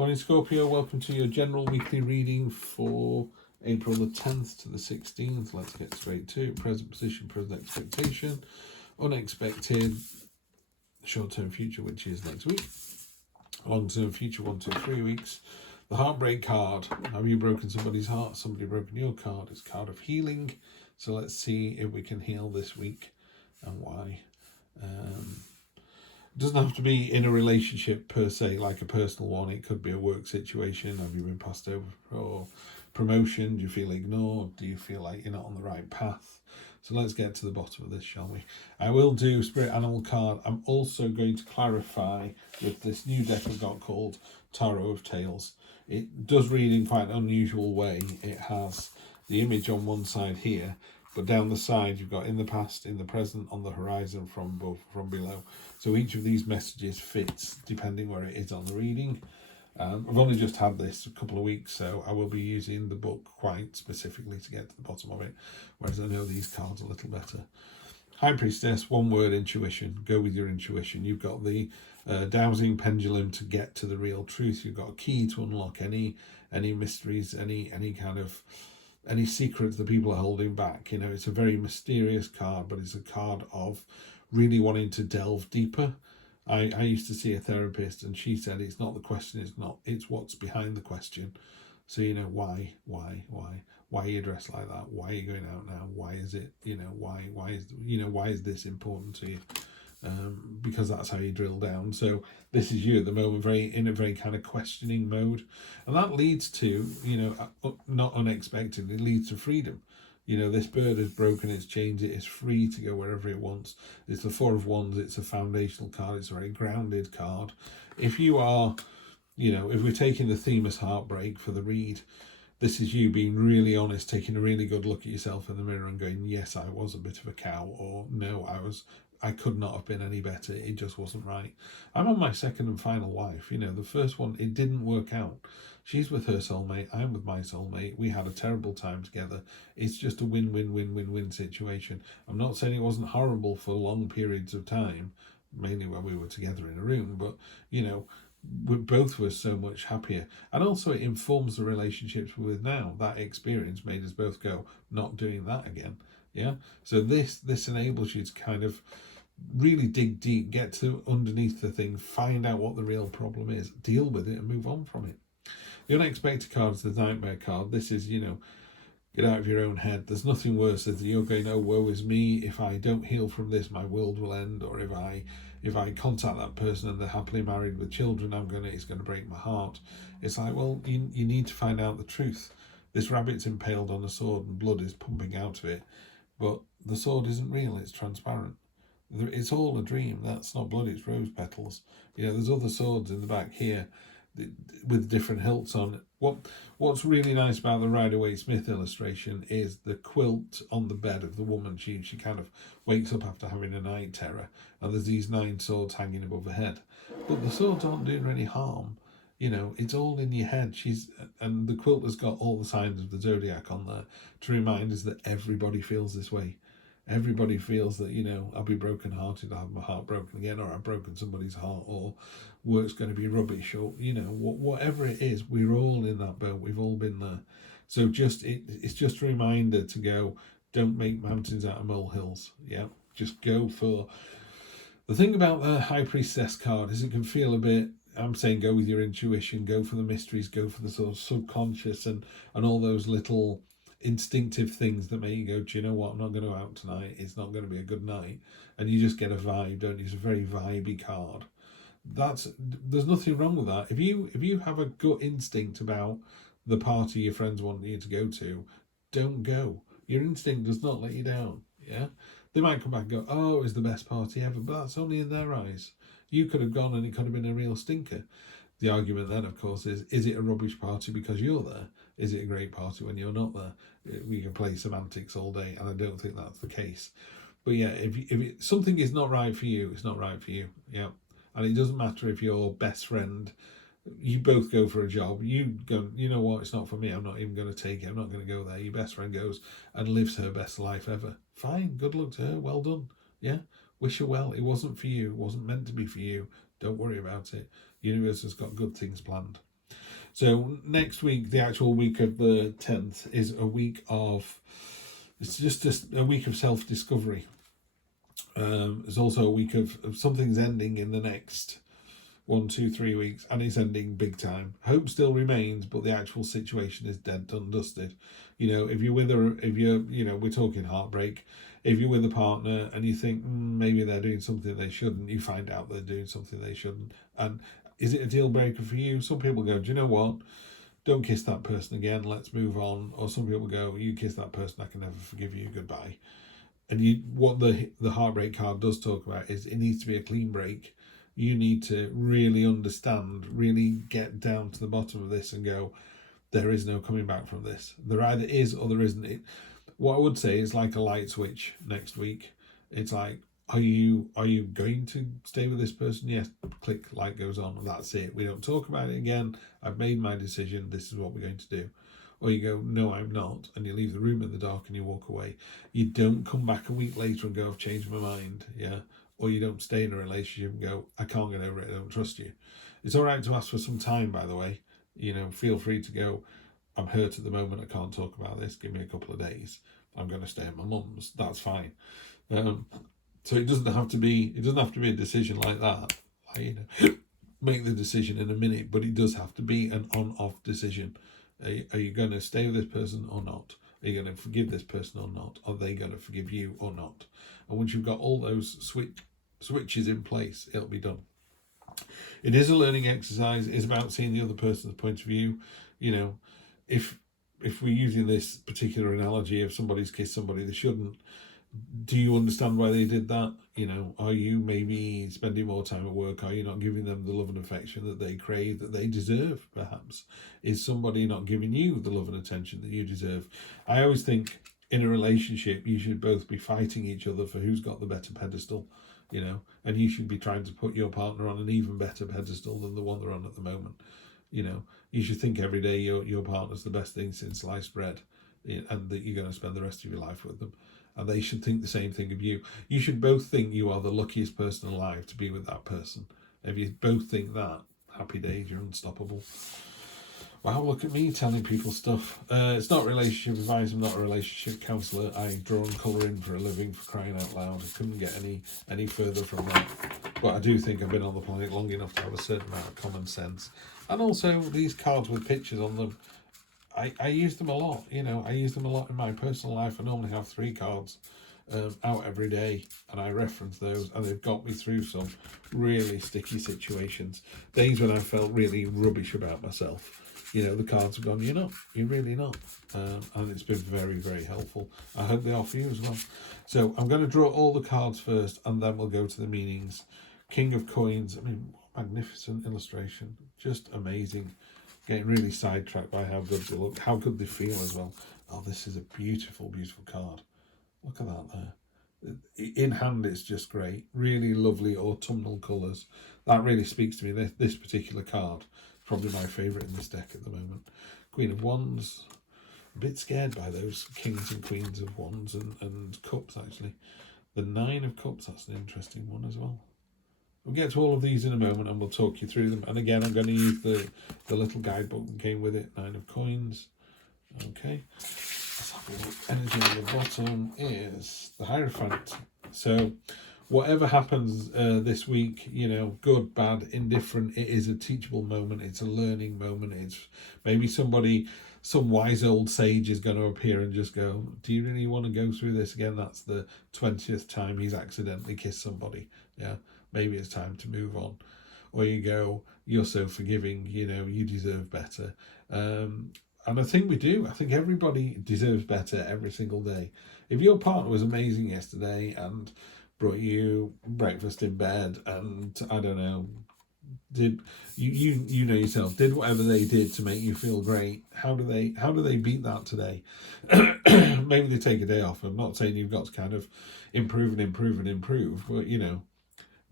Morning Scorpio, welcome to your general weekly reading for April the 10th to the 16th. Let's get straight to it. Present position, present expectation, unexpected, short-term future, which is next week, long-term future, 1 to 3 weeks. The heartbreak card. Have you broken somebody's heart? Somebody broken your card. It's a card of healing. So let's see if we can heal this week and why. It doesn't have to be in a relationship per se, like a personal one. It could be a work situation. Have you been passed over for promotion? Do you feel ignored? Do you feel like you're not on the right path? So let's get to the bottom of this, shall we? I will do Spirit Animal card. I'm also going to clarify with this new deck I've got called Tarot of Tales. It does read in quite an unusual way. It has the image on one side here, but down the side you've got in the past, in the present, on the horizon, from above, from below. So each of these messages fits depending where it is on the reading. I've only just had this a couple of weeks, so I will be using the book quite specifically to get to the bottom of it, whereas I know these cards a little better. High Priestess, one word, intuition. Go with your intuition. You've got the dowsing pendulum to get to the real truth. You've got a key to unlock any mysteries, any kind of any secrets that people are holding back. You know, it's a very mysterious card, but it's a card of really wanting to delve deeper. I used to see a therapist and she said it's not the question, it's what's behind the question. So, you know, why are you dressed like that? Why are you going out now? Why is it, why is this important to you? Because that's how you drill down. So this is you at the moment, in a very kind of questioning mode, and that leads to, not unexpected, it leads to freedom. This bird has broken its chains. It is free to go wherever it wants. It's the Four of Wands. It's a foundational card. It's a very grounded card. If you are, if we're taking the theme as heartbreak for the read, this is you being really honest, taking a really good look at yourself in the mirror and going, yes, I was a bit of a cow, or no, I could not have been any better. It just wasn't right. I'm on my second and final wife. The first one, it didn't work out. She's with her soulmate. I'm with my soulmate. We had a terrible time together. It's just a win-win-win-win-win situation. I'm not saying it wasn't horrible for long periods of time, mainly when we were together in a room, but, we both were so much happier. And also it informs the relationships we're with now. That experience made us both go, not doing that again. Yeah. So this enables you to kind of really dig deep, get to underneath the thing, find out what the real problem is, deal with it and move on from it. The unexpected card is the nightmare card. This is, get out of your own head. There's nothing worse than you're going, oh, woe is me. If I don't heal from this, my world will end. Or if I contact that person and they're happily married with children, it's going to break my heart. It's like, well, you need to find out the truth. This rabbit's impaled on a sword and blood is pumping out of it, but the sword isn't real. It's transparent. It's all a dream. That's not blood, it's rose petals. There's other swords in the back here with different hilts on. What's really nice about the Rider-Waite-Smith illustration is the quilt on the bed of the woman. She kind of wakes up after having a night terror, and there's these 9 swords hanging above her head. But the swords aren't doing her any harm. It's all in your head. And the quilt has got all the signs of the zodiac on there to remind us that everybody feels this way. Everybody feels that, I'll be broken-hearted, I'll have my heart broken again, or I've broken somebody's heart, or work's going to be rubbish, or, whatever it is, we're all in that boat. We've all been there. So it's just a reminder to go, don't make mountains out of molehills. Yeah, just go for... The thing about the High Priestess card is it can feel a bit... I'm saying go with your intuition, go for the mysteries, go for the sort of subconscious and all those little instinctive things that make you go, do you know what, I'm not going to go out tonight, it's not going to be a good night, and you just get a vibe, don't you? It's a very vibey card. There's nothing wrong with that. If you have a gut instinct about the party your friends want you to go to, don't go. Your instinct does not let you down. Yeah, they might come back and go, oh, it was the best party ever, but that's only in their eyes. You could have gone and it could have been a real stinker. The argument then, of course, is it a rubbish party because you're there? Is it a great party when you're not there? We can play semantics all day, and I don't think that's the case. But yeah, if something is not right for you, it's not right for you. Yeah, and it doesn't matter if your best friend, you both go for a job, you go, you know what, it's not for me, I'm not even going to take it, I'm not going to go there. Your best friend goes and lives her best life ever. Fine, good luck to her, well done. Yeah, wish her well. It wasn't for you, it wasn't meant to be for you. Don't worry about it. The universe has got good things planned. So next week, the actual week of the 10th, is a week of, it's just a week of self-discovery. There's also a week of something's ending in the next 1, 2, 3 weeks, and it's ending big time. Hope still remains, but the actual situation is dead, done, dusted. You know, if you're with her, if you're, you know, we're talking heartbreak. If you're with a partner and you think maybe they're doing something they shouldn't, you find out they're doing something they shouldn't. And is it a deal breaker for you? Some people go, do you know what? Don't kiss that person again. Let's move on. Or some people go, you kiss that person, I can never forgive you. Goodbye. And what the heartbreak card does talk about is it needs to be a clean break. You need to really understand, really get down to the bottom of this and go, there is no coming back from this. There either is or there isn't. What I would say is like a light switch next week. It's like, are you going to stay with this person? Yes, click, light goes on, and that's it. We don't talk about it again. I've made my decision. This is what we're going to do. Or you go, no, I'm not, and you leave the room in the dark and you walk away. You don't come back a week later and go, I've changed my mind, yeah? Or you don't stay in a relationship and go, I can't get over it, I don't trust you. It's all right to ask for some time, by the way. You know, feel free to go, I'm hurt at the moment, I can't talk about this, give me a couple of days. I'm going to stay at my mum's, that's fine. So it doesn't have to be a decision like that. Like, you know, make the decision in a minute, but it does have to be an on-off decision. Are you going to stay with this person or not? Are you going to forgive this person or not? Are they going to forgive you or not? And once you've got all those switches in place, it'll be done. It is a learning exercise. It's about seeing the other person's point of view. You know, if we're using this particular analogy of somebody's kissed somebody they shouldn't, do you understand why they did that? You know, are you maybe spending more time at work? Are you not giving them the love and affection that they crave, that they deserve, perhaps? Is somebody not giving you the love and attention that you deserve? I always think in a relationship, you should both be fighting each other for who's got the better pedestal, you know, and you should be trying to put your partner on an even better pedestal than the one they're on at the moment. You know, you should think every day your partner's the best thing since sliced bread, and that you're going to spend the rest of your life with them. And they should think the same thing of you. You should both think you are the luckiest person alive to be with that person. If you both think that, happy days, you're unstoppable. Wow, look at me telling people stuff. It's not relationship advice. I'm not a relationship counsellor. I draw and colour in for a living, for crying out loud. I couldn't get any further from that. But I do think I've been on the planet long enough to have a certain amount of common sense. And also these cards with pictures on them, I use them a lot. You know, I use them a lot in my personal life. I normally have 3 cards out every day, and I reference those, and they've got me through some really sticky situations. Days when I felt really rubbish about myself. You know, the cards have gone, you're really not. And it's been very, very helpful. I hope they are for you as well. So I'm going to draw all the cards first, and then we'll go to the meanings. King of Coins, I mean, magnificent illustration. Just amazing. Getting really sidetracked by how good they look, how good they feel as well. Oh, this is a beautiful, beautiful card. Look at that there. In hand, it's just great. Really lovely autumnal colours. That really speaks to me. This particular card is probably my favourite in this deck at the moment. Queen of Wands. A bit scared by those Kings and Queens of Wands and Cups, actually. The 9 of Cups, that's an interesting one as well. We'll get to all of these in a moment and we'll talk you through them. And again, I'm going to use the little guidebook that came with it, 9 of Coins. Okay. Let's have a look. Energy on the bottom is the Hierophant. So whatever happens this week, you know, good, bad, indifferent, it is a teachable moment. It's a learning moment. It's maybe some wise old sage is going to appear and just go, do you really want to go through this again? That's the 20th time he's accidentally kissed somebody. Yeah. Maybe it's time to move on. Or you go, you're so forgiving, you know, you deserve better. And I think we do. I think everybody deserves better every single day. If your partner was amazing yesterday and brought you breakfast in bed and, I don't know, did you know yourself, did whatever they did to make you feel great, how do they beat that today? Maybe they take a day off. I'm not saying you've got to kind of improve, but, you know,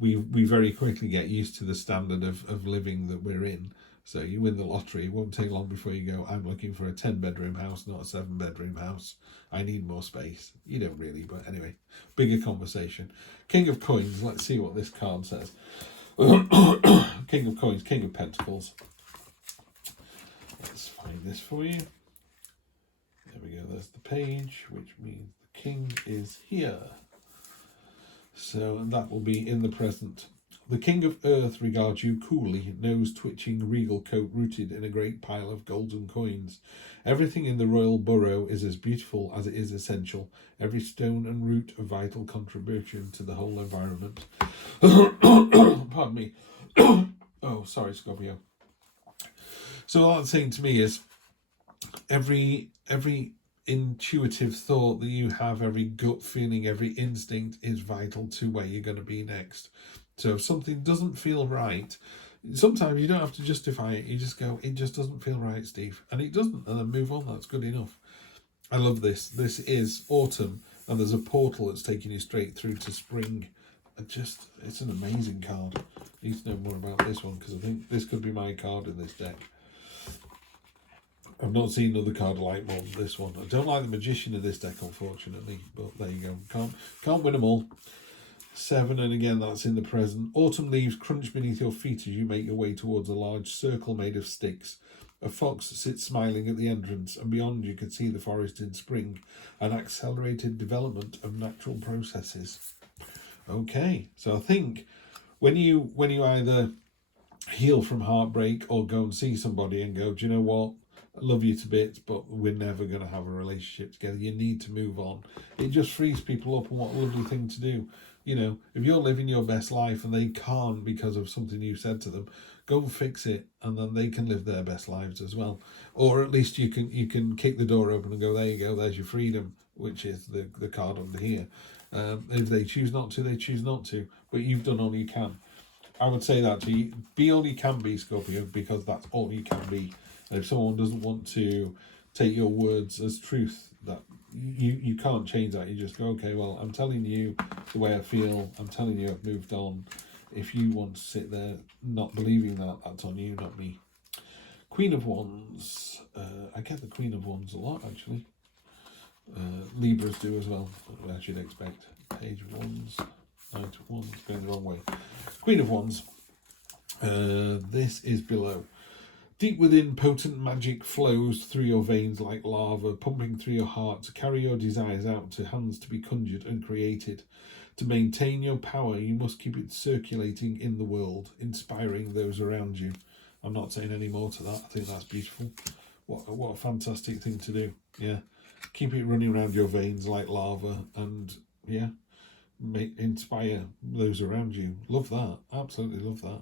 we very quickly get used to the standard of living that we're in. So you win the lottery, it won't take long before you go, I'm looking for a 10-bedroom house, not a 7-bedroom house. I need more space. You don't really, but anyway, bigger conversation. King of Coins, let's see what this card says. King of Coins, King of Pentacles. find this for you. There we go, there's the page, which means the king is here. So that will be in the present. The king of earth regards you coolly, nose twitching, regal coat rooted in a great pile of golden coins. Everything in the royal borough is as beautiful as it is essential, every stone and root a vital contribution to the whole environment. Pardon me. Oh, sorry, Scorpio. So what that's saying to me is every intuitive thought that you have, every gut feeling, every instinct is vital to where you're going to be next. So if something doesn't feel right, sometimes you don't have to justify it. You just go, it just doesn't feel right, Steve. And it doesn't, and then move on. That's good enough. I love this. This is autumn, and there's a portal that's taking you straight through to spring. It's an amazing card. I need to know more about this one, because I think this could be my card in this deck. I've not seen another card I like more than this one. I don't like the Magician of this deck, unfortunately, but there you go. Can't win them all. 7, and again, that's in the present. Autumn leaves crunch beneath your feet as you make your way towards a large circle made of sticks. A fox sits smiling at the entrance, and beyond you can see the forest in spring, an accelerated development of natural processes. Okay, so I think when you either heal from heartbreak or go and see somebody and go, do you know what? I love you to bits, but we're never going to have a relationship together. You need to move on. It just frees people up, and what a lovely thing to do. You know, if you're living your best life and they can't because of something you said to them, go and fix it, and then they can live their best lives as well. Or at least you can kick the door open and go, there you go, there's your freedom, which is the card under here. If they choose not to, they choose not to. But you've done all you can. I would say that to you. Be all you can be, Scorpio, because that's all you can be. And if someone doesn't want to take your words as truth, that you can't change that. You just go, okay, well, I'm telling you the way I feel. I'm telling you I've moved on. If you want to sit there not believing that, that's on you, not me. Queen of Wands. I get the Queen of Wands a lot, actually. Libras do as well, I should expect. Page of Wands. Knight of Wands, going the wrong way. Queen of Wands. This is below. Deep within, potent magic flows through your veins like lava, pumping through your heart to carry your desires out to hands to be conjured and created. To maintain your power, you must keep it circulating in the world, inspiring those around you. I'm not saying any more to that. I think that's beautiful. What a fantastic thing to do. Yeah, keep it running around your veins like lava, and yeah, inspire those around you. Love that. Absolutely love that.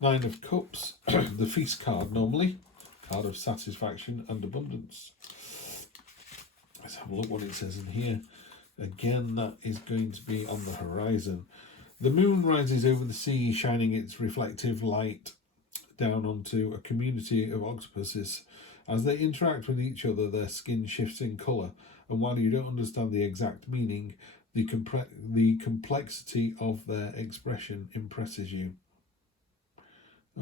9 of Cups, the feast card normally, card of satisfaction and abundance. Let's have a look what it says in here. Again, that is going to be on the horizon. The moon rises over the sea, shining its reflective light down onto a community of octopuses. As they interact with each other, their skin shifts in colour, and while you don't understand the exact meaning, the complexity of their expression impresses you.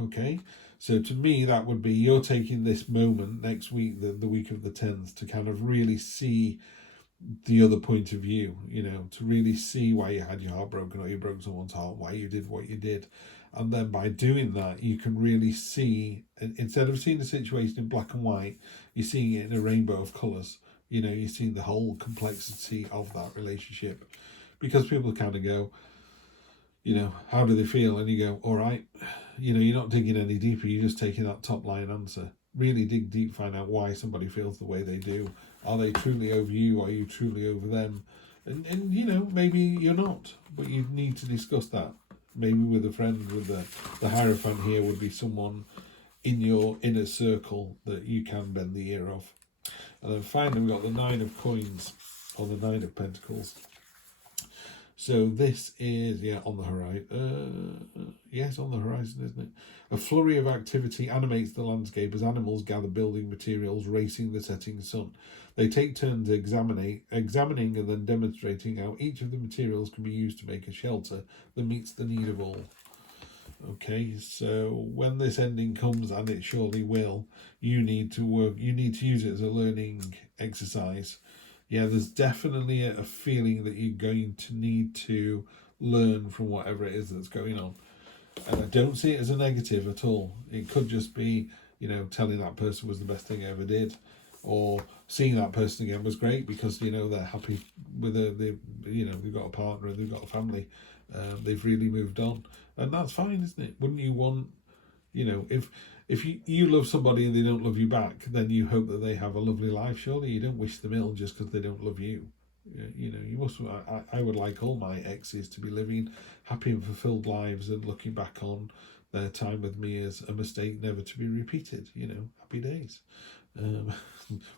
Okay, so to me that would be you're taking this moment next week, the week of the 10th, to kind of really see the other point of view, you know, to really see why you had your heart broken or you broke someone's heart, why you did what you did. And then by doing that, you can really see, instead of seeing the situation in black and white, you're seeing it in a rainbow of colours. You know, you're seeing the whole complexity of that relationship. Because people kind of go, you know, how do they feel? And you go, all right, you know, you're not digging any deeper. You're just taking that top line answer. Really dig deep, find out why somebody feels the way they do. Are they truly over you? Are you truly over them? And you know, maybe you're not, but you need to discuss that. Maybe with a friend, with the Hierophant here would be someone in your inner circle that you can bend the ear of. And then finally, we've got the 9 of Coins, or the 9 of Pentacles. So this is, yeah, on the horizon. Yes, on the horizon, isn't it? A flurry of activity animates the landscape as animals gather building materials, racing the setting sun. They take turns examining and then demonstrating how each of the materials can be used to make a shelter that meets the need of all. Okay, so when this ending comes, and it surely will, you need to use it as a learning exercise. Yeah, there's definitely a feeling that you're going to need to learn from whatever it is that's going on. And I don't see it as a negative at all. It could just be telling that person was the best thing I ever did, or seeing that person again was great because they're happy with they've got a partner and they've got a family, they've really moved on, and that's fine, isn't it? Wouldn't you want, if you love somebody and they don't love you back, then you hope that they have a lovely life. Surely you don't wish them ill just because they don't love you. You must. I would like all my exes to be living happy and fulfilled lives and looking back on their time with me as a mistake never to be repeated. Happy days.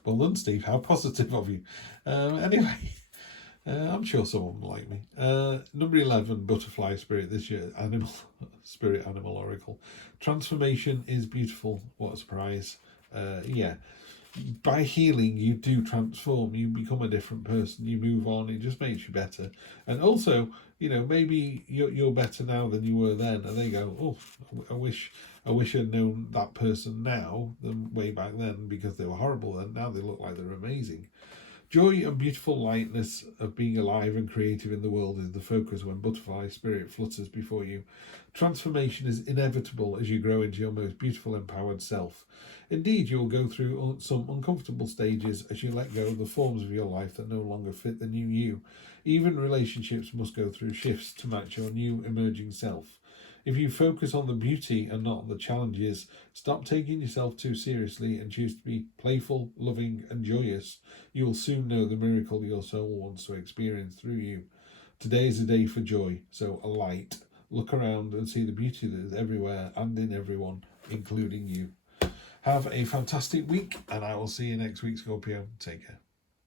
Well done, Steve. How positive of you. Anyway, I'm sure someone will like me. Number 11, Butterfly Spirit this year. Spirit Animal Oracle. Transformation is beautiful. What a surprise. Yeah. By healing, you do transform. You become a different person. You move on. It just makes you better. And also, maybe you're better now than you were then. And they go, oh, I wish I'd known that person now than way back then because they were horrible then. Now they look like they're amazing. Joy and beautiful lightness of being alive and creative in the world is the focus when Butterfly Spirit flutters before you. Transformation is inevitable as you grow into your most beautiful, empowered self. Indeed, you will go through some uncomfortable stages as you let go of the forms of your life that no longer fit the new you. Even relationships must go through shifts to match your new emerging self. If you focus on the beauty and not on the challenges, stop taking yourself too seriously and choose to be playful, loving and joyous, you will soon know the miracle your soul wants to experience through you. Today is a day for joy, so alight. Look around and see the beauty that is everywhere and in everyone, including you. Have a fantastic week, and I will see you next week, Scorpio. Take care.